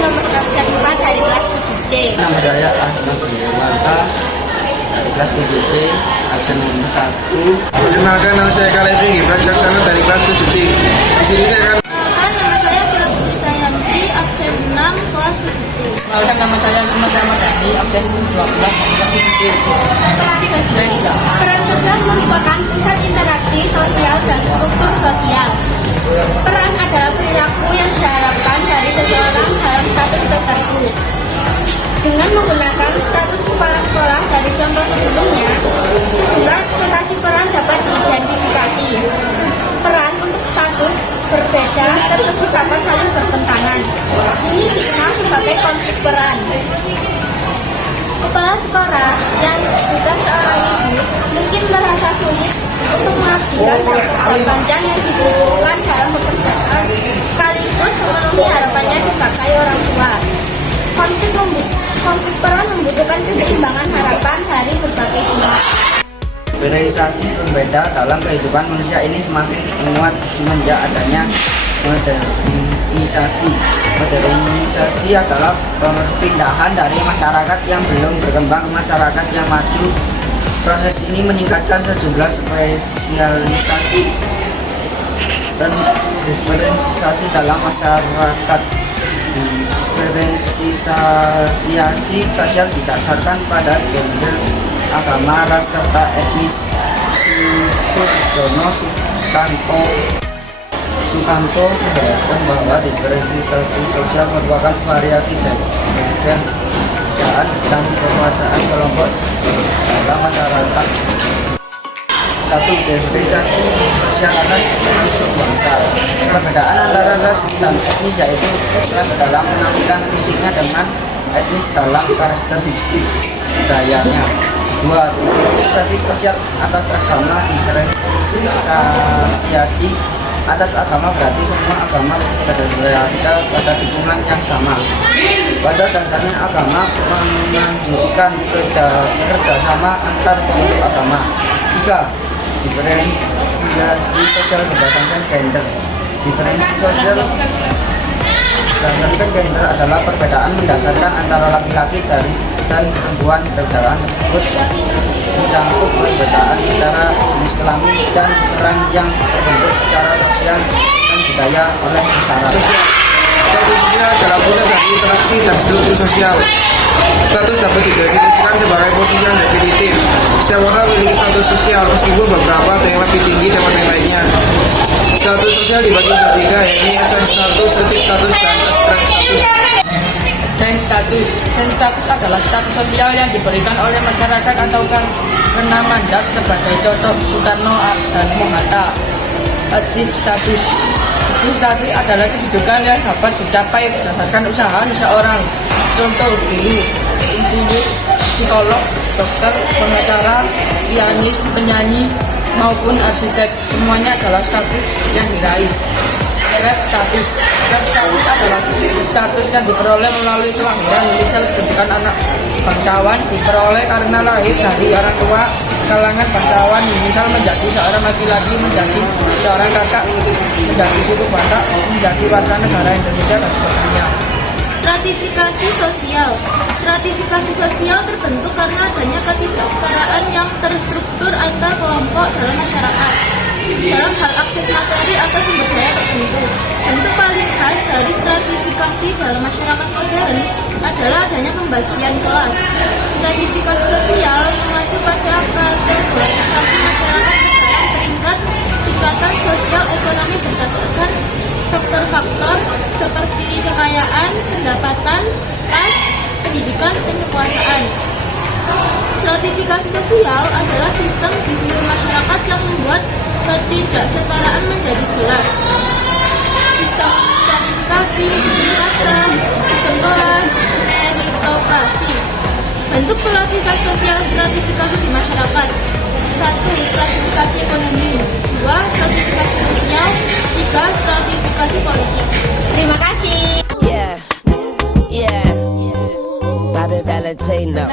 nomor absen 4 dari kelas 7C. Nama saya Ahmad Mata dari kelas 7C, absen nomor 1. Perkenalkan, nama saya Kalevi Gibran Jaksana dari kelas 7C. Di sini saya akan Nama saya Kira Putri Cahyanti, absen 6 kelas 7C. Perkenalkan, nama saya Ahmad Ramadhani, absen 12 kelas 7C. Peran sosial merupakan pusat interaksi sosial dan struktur sosial. Peran adalah perilaku yang diharapkan dari seseorang dalam status tertentu. Dengan menggunakan status kepala sekolah dari contoh sebelumnya, sejumlah ekspektasi peran dapat diidentifikasi. Peran untuk status berbeda tersebut dapat saling bertentangan. Ini dikenal sebagai konflik peran. Kepala sekolah yang juga seorang ibu mungkin merasa sulit untuk mengabdikan jam panjang yang dibutuhkan dalam pekerjaan, sekaligus memenuhi harapannya sebagai orang tua. Konflik peran membutuhkan keseimbangan harapan dari berbagai pihak. Diferensiasi pembeda dalam kehidupan manusia ini semakin menguat semenjak adanya modernisasi. Modernisasi adalah perpindahan dari masyarakat yang belum berkembang ke masyarakat yang maju. Proses ini meningkatkan sejumlah spesialisasi dan diferensiasi dalam masyarakat. Diferensiasi sosial didasarkan pada gender, agama, ras, serta etnis. Sujono Sukanto menjelaskan bahwa diferensiasi sosial merupakan variasi gender, kerjaan, dan kekuasaan kelompok dalam masyarakat. 1. Diferensiasi sosial atas unsur bangsa. Perbedaan antara ras dan etnis yaitu ras dalam penampilan fisiknya dengan etnis dalam karakteristik budayanya. 2. Diferensiasi sosial atas agama. Diferensiasi atas agama berarti semua agama berada pada lingkungan yang sama. Pada dasarnya agama menganjurkan kerjasama antar pemeluk agama. 3. Diferensiasi sosial berdasarkan gender. Diferensiasi sosial berdasarkan gender adalah perbedaan mendasarkan antara laki-laki dan perempuan. Perbedaan tersebut mencakup perbedaan secara jenis kelamin dan peran yang terbentuk secara sosial dan budaya oleh masyarakat. status sosial adalah pusat dari interaksi dan struktur sosial. Status dapat didefinisikan sebagai posisi yang definitif. Setiap orang memiliki status sosial, meskipun beberapa ada yang lebih tinggi daripada yang lainnya. Status sosial dibagi menjadi tiga, yaitu esen status, secik status, dan aspek status. Esen status adalah status sosial yang diberikan oleh masyarakat atau karena mandat, sebagai contoh Soekarno dan Bung Hatta. Achieve status adalah kedudukan yang dapat dicapai berdasarkan usaha seseorang. Contoh guru, insinyur, psikolog, dokter, pengacara, pianis, penyanyi, maupun arsitek. Semuanya adalah status yang diraih. Scrap status adalah status yang diperoleh melalui kelahiran. Misal pendidikan anak bangsawan diperoleh karena lahir dari orang tua kalangan bangsawan, misal menjadi seorang laki-laki, menjadi seorang kakak, menjadi suku Batak, menjadi warga negara Indonesia, dan sebagainya. Stratifikasi sosial terbentuk karena adanya ketidaksetaraan yang terstruktur antar kelompok dalam masyarakat dalam hal akses materi atau sumber daya tertentu. Bentuk paling khas dari stratifikasi dalam masyarakat modern adalah adanya pembagian kelas. Stratifikasi sosial mengacu pada kategorisasi masyarakat ke dalam tingkatan sosial ekonomi berdasarkan faktor-faktor seperti kekayaan, pendapatan, ras, pendidikan, dan kekuasaan. Stratifikasi sosial adalah sistem di seluruh masyarakat yang membuat ketidaksetaraan menjadi jelas. Sistem stratifikasi, sistem kasta, sistem kelas, meritokrasi. Bentuk pelapisan sosial stratifikasi di masyarakat. 1. Stratifikasi ekonomi. 2. Stratifikasi sosial. 3. Stratifikasi politik. Terima kasih. Yeah, Bobby Valentino.